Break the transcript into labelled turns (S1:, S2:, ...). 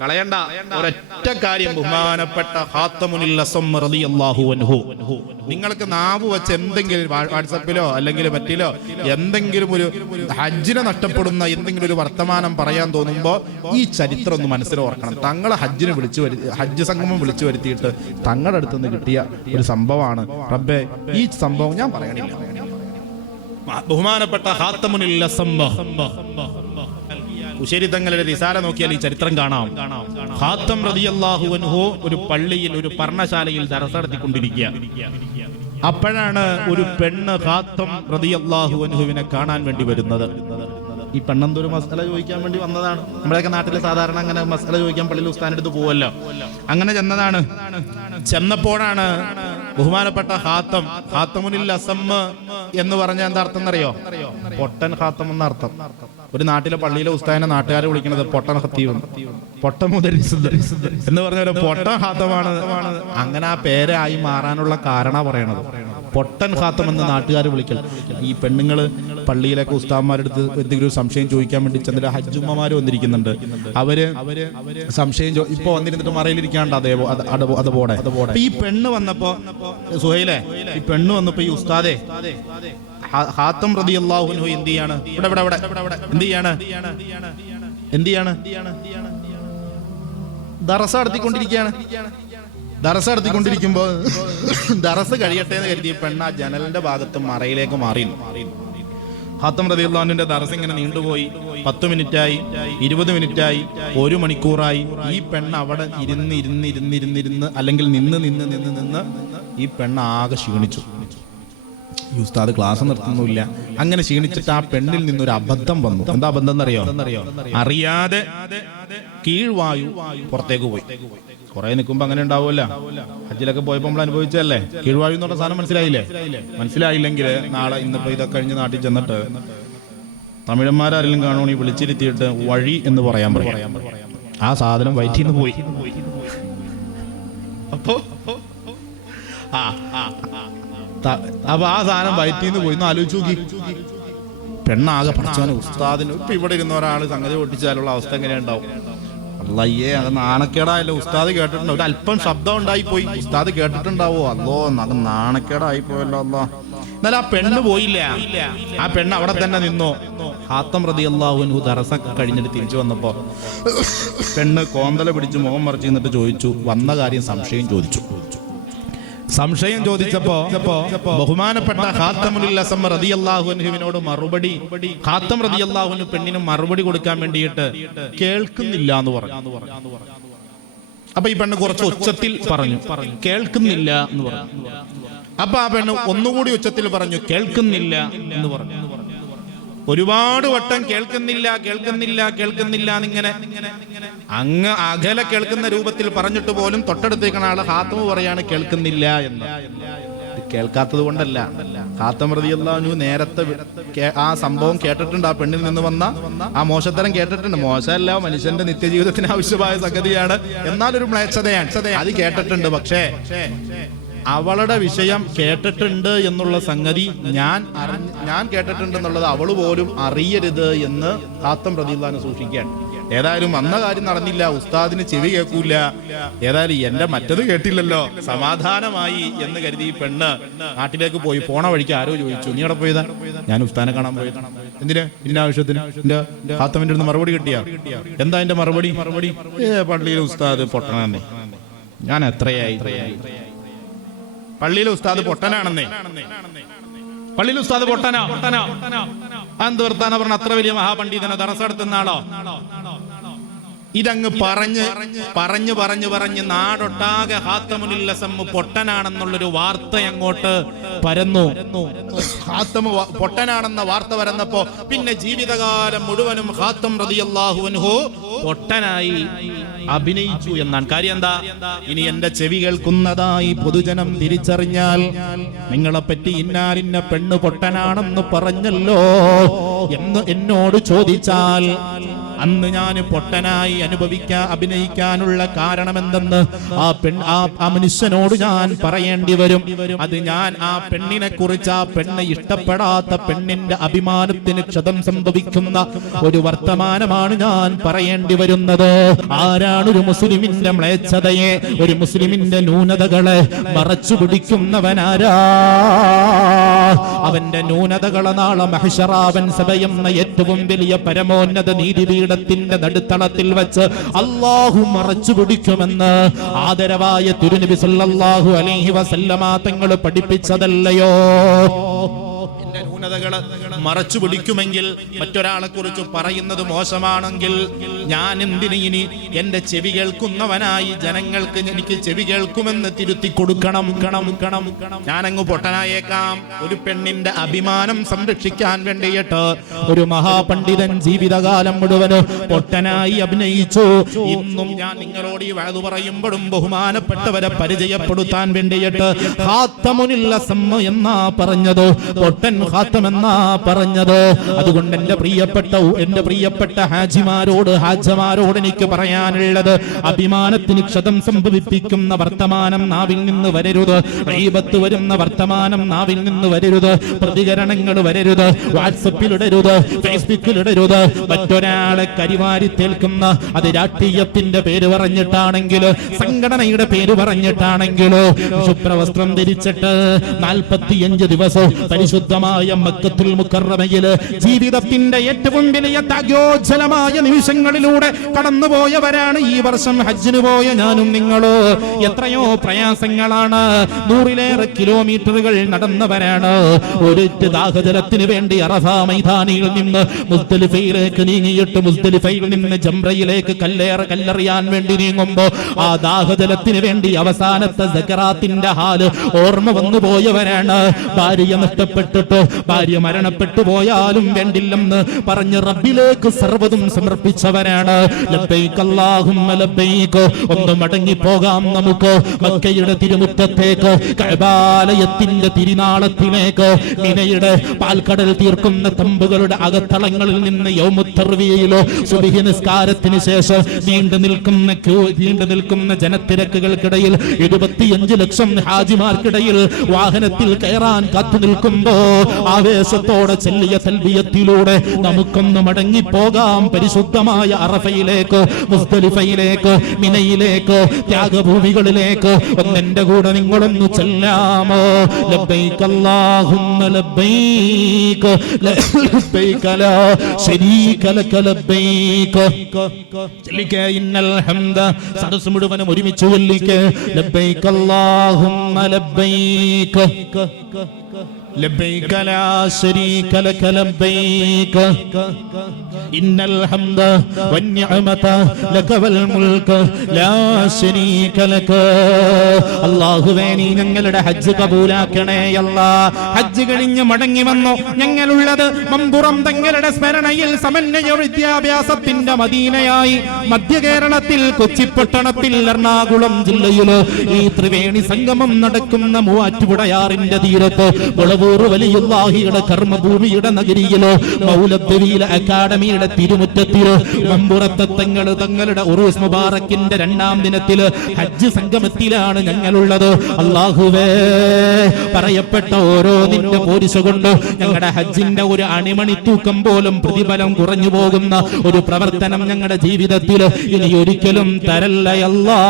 S1: കളയണ്ട. ഒരൊറ്റ കാര്യം ബഹുമാനപ്പെട്ട നിങ്ങൾക്ക് നാവ് വെച്ച് എന്തെങ്കിലും വാട്സപ്പിലോ അല്ലെങ്കിൽ മറ്റിലോ എന്തെങ്കിലും ഒരു ഹജ്ജിനെ നഷ്ടപ്പെടുന്ന എന്തെങ്കിലും ഒരു വർത്തമാനം പറയാൻ തോന്നുമ്പോ ഈ ചരിത്രം ഒന്ന് മനസ്സിൽ ഓർക്കണം. തങ്ങളെ ഹജ്ജിനെ വിളിച്ചു വരുത്തി ഹജ്ജ് സംഗമം വിളിച്ചു വരുത്തിയിട്ട് തങ്ങളുടെ അടുത്ത് നിന്ന് കിട്ടിയ ഒരു സംഭവമാണ്. റബ്ബെ ഈ സംഭവം ഞാൻ പറയണില്ല. ബഹുമാനപ്പെട്ട ഹാത്തമുനിൽ ഉശേരി തങ്ങളുടെ റിസാല നോക്കിയാൽ ഈ ചരിത്രം കാണാം. ഹാത്തം റളിയല്ലാഹു അൻഹു ഒരു പള്ളിയിൽ ഒരു പർണശാലയിൽ നടത്തിക്കൊണ്ടിരിക്കുക. അപ്പോഴാണ് ഒരു പെണ്ണ് ഹാത്തം റളിയല്ലാഹു അൻഹുവിനെ കാണാൻ വേണ്ടി വരുന്നത്. ഈ പെണ്ണെന്തൊരു മസാല ചോദിക്കാൻ വേണ്ടി വന്നതാണ്. നമ്മുടെയൊക്കെ നാട്ടിൽ സാധാരണ അങ്ങനെ മസാല ചോദിക്കാൻ പള്ളിയിൽ ഉസ്താനെടുത്ത് പോവല്ലോ. അങ്ങനെ ചെന്നതാണ്. ചെന്നപ്പോഴാണ് ബഹുമാനപ്പെട്ട ഹാത്തം ഹാത്തമുനിൽ അസമ്മ എന്ന് പറഞ്ഞ എന്താ അർത്ഥം എന്നറിയോ? പൊട്ടൻ ഹാത്തം എന്ന അർത്ഥം. ഒരു നാട്ടിലെ പള്ളിയിലെ ഉസ്താദിനെ നാട്ടുകാരെ വിളിക്കുന്നത് പൊട്ടൻ ഹത്തീവ് പൊട്ട മുതൽ എന്ന് പറഞ്ഞ പൊട്ടൻ ഹാത്തമാണ്. അങ്ങനെ ആ പേരായി മാറാനുള്ള കാരണ പറയണത്. പൊട്ടൻ ഹാത്തം എന്ന് നാട്ടുകാർ വിളിക്കൽ. ഈ പെണ്ണുങ്ങൾ പള്ളിയിലൊക്കെ ഉസ്താദ്മാരെടുത്ത് എന്തെങ്കിലും സംശയം ചോദിക്കാൻ വേണ്ടി ചെന്നിട്ട് ഹജ്ജുമ്മമാർ വന്നിരിക്കുന്നുണ്ട്. അവർ സംശയം ഇപ്പൊ വന്നിരുന്നിട്ട് മറയിലിരിക്കാണ്ട് അതേ അത് അത് അതുപോലെ ഈ പെണ്ണ് വന്നപ്പോ സുഹൈലെ ഈ പെണ്ണ് വന്നപ്പോ ഈ ഉസ്താദെ ഹാത്തം റതി അള്ളാഹുനു എന്ത് ചെയ്യാണ്? ഇവിടെ ഇവിടെ ഇവിടെ. എന്ത് ചെയ്യാണ്? എന്ത് ചെയ്യാണ്? ദറസ നടത്തിക്കൊണ്ടിരിക്കുകയാണ്. ദറസ നടത്തിക്കൊണ്ടിരിക്കുമ്പോ ദറസ് കഴിയട്ടെ എന്ന് കരുതി പെണ്ണ ജനലിന്റെ ഭാഗത്ത് മറയിലേക്ക് മാറി ഹാത്തം റതി അള്ളാഹുവിന്റെ ദറസ് ഇങ്ങനെ നീണ്ടുപോയി. പത്ത് മിനിറ്റായി ഇരുപത് മിനിറ്റായി ഒരു മണിക്കൂറായി. ഈ പെണ്ണ് അവിടെ ഇരുന്ന് ഇരുന്ന് ഇരുന്ന് ഇരുന്നിരുന്ന് അല്ലെങ്കിൽ നിന്ന് നിന്ന് നിന്ന് നിന്ന് ഈ പെണ്ണ് ആകെ ക്ഷീണിച്ചു. ഈ ഉസ്താദ് ക്ലാസ് നിർത്തുന്നില്ല അങ്ങനെ ക്ഷീണിച്ചിട്ട് ആ പെണ്ണിൽ നിന്നൊരു അബദ്ധം വന്നു. എന്താ അബദ്ധം എന്നറിയോ? അറിയാതെ കീഴ്വായു പുറത്തേക്ക് പോയി. കുറെ നിൽക്കുമ്പോ അങ്ങനെ ഉണ്ടാവുമല്ല. ഹജ്ജിലൊക്കെ പോയപ്പോ നമ്മൾ അനുഭവിച്ചല്ലേ കീഴ്വായു എന്നുള്ള സാധനം മനസ്സിലായില്ലേ? മനസ്സിലായില്ലെങ്കിൽ നാളെ ഇന്നിപ്പോ ഇതൊക്കെ കഴിഞ്ഞ് നാട്ടിൽ ചെന്നിട്ട് തമിഴന്മാരാരെങ്കിലും കാണുവാണെങ്കിൽ വിളിച്ചിരുത്തിയിട്ട് വഴി എന്ന് പറയാൻ പറയാം. ആ സാധനം വയറ്റിൽ നിന്ന് പോയി. അപ്പോ അപ്പൊ ആ സാധനം വയറ്റിൽ നിന്ന് പോയി. ഒന്ന് ആലോചിച്ച് നോക്കി. പെണ്ണാകെ പഠിച്ചവന് ഉസ്താദിന് ഇപ്പൊ ഇവിടെ ഇരുന്ന ഒരാൾ സംഗതി പൊട്ടിച്ചാലുള്ള അവസ്ഥ എങ്ങനെയുണ്ടാവും അല്ലയ്യേ അത് നാണക്കേടായല്ലോ. ഉസ്താദ് കേട്ടിട്ടുണ്ട്. ഒരു അല്പം ശബ്ദം ഉണ്ടായി പോയി ഉസ്താദ് കേട്ടിട്ടുണ്ടാവോ? അല്ലോ അത് നാണക്കേടായി പോയല്ലോ അല്ലോ എന്നാൽ ആ പെണ്ണ് പോയില്ല. ആ പെണ്ണ് അവിടെ തന്നെ നിന്നോ. ഹാത്തം പ്രതി അള്ളാഹുനു ദറസൊക്കെ കഴിഞ്ഞിട്ട് തിരിച്ചു വന്നപ്പോ പെണ്ണ് കോന്തല പിടിച്ച് മുഖം മറിച്ച് നിന്നിട്ട് ചോദിച്ചു. വന്ന കാര്യം സംശയം ചോദിച്ചു. സംശയം ചോദിച്ചപ്പോ ബഹുമാനപ്പെട്ട റതിയല്ലാഹുവിനോട് മറുപടി ഹാത്തം റതിയല്ലാഹുവിന് പെണ്ണിന് മറുപടി കൊടുക്കാൻ വേണ്ടിയിട്ട് കേൾക്കുന്നില്ല എന്ന് പറഞ്ഞു. അപ്പൊ ഈ പെണ്ണ് കുറച്ച് ഉച്ചത്തിൽ പറഞ്ഞു. കേൾക്കുന്നില്ല എന്ന് പറഞ്ഞു. അപ്പൊ ആ പെണ്ണ് ഒന്നുകൂടി ഉച്ചത്തിൽ പറഞ്ഞു കേൾക്കുന്നില്ല എന്ന് പറഞ്ഞു. ഒരുപാട് വട്ടം കേൾക്കുന്നില്ല കേൾക്കുന്നില്ല കേൾക്കുന്നില്ല എന്നിങ്ങനെ അങ്ങ് അകലെ കേൾക്കുന്ന രൂപത്തിൽ പറഞ്ഞിട്ട് പോലും തൊട്ടടുത്തേക്കണ ആൾ ഹാത്തമ പറയാണ് കേൾക്കുന്നില്ല എന്ന്. കേൾക്കാത്തത് കൊണ്ടല്ല. ഹാത്തം പ്രതിയല്ലാനു നേരത്തെ ആ സംഭവം കേട്ടിട്ടുണ്ട്. ആ പെണ്ണിൽ നിന്ന് വന്ന ആ മോശത്തരം കേട്ടിട്ടുണ്ട്. മോശമല്ല മനുഷ്യന്റെ നിത്യജീവിതത്തിന് ആവശ്യമായ സംഗതിയാണ്. എന്നാലൊരു മ്ലേച്ഛതയാണ്. അത് കേട്ടിട്ടുണ്ട്. പക്ഷേ അവളുടെ വിഷയം കേട്ടിട്ടുണ്ട് എന്നുള്ള സംഗതി ഞാൻ ഞാൻ കേട്ടിട്ടുണ്ട് എന്നുള്ളത് അവൾ പോലും അറിയരുത് എന്ന് കാത്തം പ്രതിദാനം സൂക്ഷിക്കാൻ ഏതായാലും വന്ന കാര്യം നടന്നില്ല ഉസ്താദിന് ചെവി കേൾക്കൂല. ഏതായാലും എന്റെ മറ്റത് കേട്ടില്ലല്ലോ സമാധാനമായി എന്ന് കരുതി ഈ പെണ്ണ് നാട്ടിലേക്ക് പോയി. പോണ വഴിക്ക് ആരോ ചോദിച്ചു നീ അവിടെ പോയതാ? ഞാൻ ഉസ്താനെ കാണാൻ പോയത്. എന്തിനാ? ഇതിന്റെ ആവശ്യത്തിന്? എന്റെ ഹാത്തമിന്റെ അടുത്ത് മറുപടി കിട്ടിയാ? എന്താ എന്റെ മറുപടി മറുപടി? ഏ പള്ളിയിലെ ഉസ്താദ് പൊട്ടണന്നേ. ഞാൻ എത്രയായി? പള്ളിയിലെ ഉസ്താദ് പൊട്ടനാണെന്നേ. പള്ളിയിലെ ഉസ്താദ് പൊട്ടനാ? പൊട്ടനാ എന്ത് വർത്താന പറഞ്ഞ? അത്ര വലിയ മഹാപണ്ഡിതനോ ദറസെടുത്തുന്ന ആളോ? ഇതങ്ങ് പറഞ്ഞ് പറഞ്ഞു പറഞ്ഞു പറഞ്ഞ് നാടൊട്ടാകെ ഹാത്തമുനില്ലസമ്മ് പൊട്ടനാണെന്നുള്ളൊരു വാർത്ത അങ്ങോട്ട് പരന്നു. ഹാത്തമ് പൊട്ടനാണെന്ന വാർത്ത പരന്നപ്പോ പിന്നെ ജീവിതകാലം മുഴുവനും ഹാത്തം റതിയല്ലാഹുവൻഹു പൊട്ടനായി അഭിനയിച്ചു എന്നാണ്. കാര്യം എന്താ ഇനി എന്റെ ചെവി കേൾക്കുന്നതായി പൊതുജനം തിരിച്ചറിഞ്ഞാൽ നിങ്ങളെ പറ്റി ഇന്നാലിന്ന പെണ്ണ് പൊട്ടനാണെന്ന് പറഞ്ഞല്ലോ എന്ന് എന്നോട് ചോദിച്ചാൽ അന്ന് ഞാൻ പൊട്ടനായി അനുഭവിക്കാൻ അഭിനയിക്കാനുള്ള കാരണമെന്തെന്ന് ആ പെൺ ആ മനുഷ്യനോട് ഞാൻ പറയേണ്ടി വരും. അത് ഞാൻ ആ പെണ്ണിനെ കുറിച്ച് ആ പെണ്ണെ ഇഷ്ടപ്പെടാത്ത പെണ്ണിന്റെ അഭിമാനത്തിന് ക്ഷതം സംഭവിക്കുന്ന ഒരു വർത്തമാനമാണ് ഞാൻ പറയേണ്ടി വരുന്നത്. ആരാണ് ഒരു മുസ്ലിമിന്റെ മ്ലേച്ഛതയെ ഒരു മുസ്ലിമിന്റെ ന്യൂനതകളെ മറച്ചു പിടിക്കുന്നവനാരാ? അവന്റെ ന്യൂനതകളെ നാളെ മഹിഷറാവൻ സഭയെന്ന ഏറ്റവും വലിയ പരമോന്നത നീതിപീഠത്തിന്റെ നടുത്തളത്തിൽ വെച്ച് അള്ളാഹു മറച്ചു പിടിക്കുമെന്ന് ആദരവായ തിരുനബി സല്ലല്ലാഹു അലൈഹി വസല്ലമ തങ്ങൾ പഠിപ്പിച്ചതല്ലയോ? ന്യൂനതകൾ മറച്ചു പിടിക്കുമെങ്കിൽ മറ്റൊരാളെ കുറിച്ച് പറയുന്നത് മോശമാണെങ്കിൽ ഞാൻ എന്തിന് ഇനി എന്റെ ചെവി കേൾക്കുന്നവനായി ജനങ്ങൾക്ക് എനിക്ക് ചെവി കേൾക്കുമെന്ന് തിരുത്തി കൊടുക്കണം. കണം കണം ഞാൻ അങ്ങ് പൊട്ടനായേക്കാം. ഒരു പെണ്ണിന്റെ അഭിമാനം സംരക്ഷിക്കാൻ വേണ്ടിയിട്ട് ഒരു മഹാപണ്ഡിതൻ ജീവിതകാലം മുഴുവൻ പൊട്ടനായി അഭിനയിച്ചു. ഇന്നും ഞാൻ നിങ്ങളോട് ഈ വഴതു പറയുമ്പോഴും ബഹുമാനപ്പെട്ടവരെ പരിചയപ്പെടുത്താൻ വേണ്ടിയിട്ട് ഹാത്തമുനില്ല സമ്മ എന്നാ പറഞ്ഞത്. പൊട്ടൻ ഹാത്തം എന്നാ പറഞ്ഞത്? അതുകൊണ്ട് എന്റെ പ്രിയപ്പെട്ട എന്റെ പ്രിയപ്പെട്ട ഹാജിമാരോട് ഹാജമാരോട് എനിക്ക് പറയാനുള്ളത് അഭിമാനത്തിന് ക്ഷതം സംഭവിപ്പിക്കുന്ന വർത്തമാനം നാവിൽ നിന്ന് വരരുത്. റീബത്ത് വരുന്ന വർത്തമാനം നാവിൽ നിന്ന് വരരുത്. പ്രതികരണങ്ങൾ വരരുത്. വാട്സപ്പിൽ ഇടരുത്. ഫേസ്ബുക്കിൽ ഇടരുത്. മറ്റൊരാളെ കരിവാരി തേൽക്കുന്ന അത് രാഷ്ട്രീയത്തിന്റെ പേര് പറഞ്ഞിട്ടാണെങ്കിൽ സംഘടനയുടെ പേര് പറഞ്ഞിട്ടാണെങ്കിൽ ശുഭ്രവസ്ത്രം ധരിച്ചിട്ട് നാൽപ്പത്തിയഞ്ച് ദിവസവും പരിശുദ്ധമായ മക്കത്തുൽ മുക്കറമയിൽ ജീവിതത്തിന്റെ ഏറ്റവും വലിയ തകോജ്ജലമായ നിമിഷങ്ങളിലൂടെ കടന്നുപോയവരാണ് ഈ വർഷം ഹജ്ജിന് പോയ ഞാനും നിങ്ങളോ. എത്രയോ പ്രയാസങ്ങളാണ്. നൂറിലേറെ കിലോമീറ്ററുകൾ നടന്നവരാണ്. ഒരു ദാഹജലത്തിന് വേണ്ടി അറഫ മൈതാനിയിൽ നിന്ന് മുസ്തലിഫയിലേക്ക് നീങ്ങിയിട്ട് മുസ്തലിഫയിൽ നിന്ന് ജംറയിലേക്ക് കല്ലേറെ കല്ലെറിയാൻ വേണ്ടി നീങ്ങുമ്പോ ആ ദാഹജലത്തിന് വേണ്ടി അവസാനത്തെ സക്കറാത്തിന്റെ ഹാൽ ഓർമ്മ വന്നു പോയവരാണ് ഭാര്യ നഷ്ടപ്പെട്ടിട്ട് ഭാര്യ മരണപ്പെട്ടു പോയാലും വേണ്ടില്ലെന്ന് പറഞ്ഞ് റബ്ബിലേക്ക് സർവതും ലബ്ബൈക്ക് ഒന്ന് മടങ്ങി പോകാം നമുക്ക് മക്കയുടെ തിരുമുറ്റത്തേക്ക് കഅബാലയത്തിന്റെ തിരുനാളത്തിലേക്ക്. മിനയുടെ പാൽക്കടൽ തീർക്കുന്ന തമ്പുകളുടെ അകത്തളങ്ങളിൽ നിന്ന് യൗമുത്തർവിയയിലോ സുബഹി നിസ്കാരത്തിന് ശേഷം നീണ്ടു നിൽക്കുന്ന നീണ്ടു നിൽക്കുന്ന ജനത്തിരക്കുകൾക്കിടയിൽ ഇരുപത്തിയഞ്ച് ലക്ഷം ഹാജിമാർക്കിടയിൽ വാഹനത്തിൽ കയറാൻ കാത്തു നിൽക്കുമ്പോ ആവേശത്തോടെ ചെല്ലിയ തൽബിയത്തിലൂടെ നമുക്കൊന്ന് മടങ്ങിപ്പോകാം. പരിശുദ്ധമായ അറഫയിലേക്ക് മുസ്തലിഫയിലേക്ക് മിനയിലേക്ക് ത്യാഗഭൂമികളിലേക്ക്. ഒന്നെന്റെ കൂടെ നിങ്ങളൊന്ന് ചെല്ലാമോ? ലബ്ബൈക അല്ലാഹുമ്മ ലബ്ബൈക ലബ്ബൈക ലാ ശരീക ലക ലബ്ബൈക. ചൊല്ലിക്കേ ഇന്നൽ ഹംദ സദസ് മുഴുവനും ഒരുമിച്ച് ചൊല്ലിക്കേ ലബ്ബൈക അല്ലാഹുമ്മ ലബ്ബൈക. لبيك لا شريك لك لبيك إن الحمد والنعمة لك والملك لا شريك لك അള്ളാഹുവേ നീ ഞങ്ങളുടെ ഹജ്ജ് കബൂലാക്കണേ അല്ല ഹജ്ജ് കഴിഞ്ഞ് മടങ്ങി വന്നു ഞങ്ങളുള്ളത് മമ്പുറം തങ്ങളുടെ സ്മരണയിൽ സമന്വയ വിദ്യാഭ്യാസത്തിന്റെ മദീനയായി മധ്യ കേരളത്തിൽ കൊച്ചിപ്പട്ടണത്തിൽ എറണാകുളം ജില്ലയില് ഈ ത്രിവേണി സംഗമം നടക്കുന്ന മൂവാറ്റുപുഴയാറിന്റെ തീരത്ത് മുളവൂർ വലിയുള്ളാഹിയുടെ കർമ്മഭൂമിയുടെ നഗരിയിലോ മൗലദ്വീല അക്കാഡമിയുടെ തിരുമുറ്റത്തിലോ മമ്പുറത്തെ തങ്ങൾ തങ്ങളുടെ ഉറൂസ് മുബാറക്കിന്റെ രണ്ടാം ദിനത്തിൽ ഹജ്ജ് സംഗമത്തിലാണ് ഞങ്ങളുള്ളത്. അള്ളാഹുവേ പറയപ്പെട്ട ഓരോ നിന്റെ കൊണ്ട് ഞങ്ങളുടെ ഹജ്ജിന്റെ ഒരു അണിമണി തൂക്കം പോലും പ്രതിഫലം കുറഞ്ഞു പോകുന്ന ഒരു പ്രവർത്തനം ഞങ്ങളുടെ ജീവിതത്തിൽ ഇനി ഒരിക്കലും തരല്ലയല്ലാ.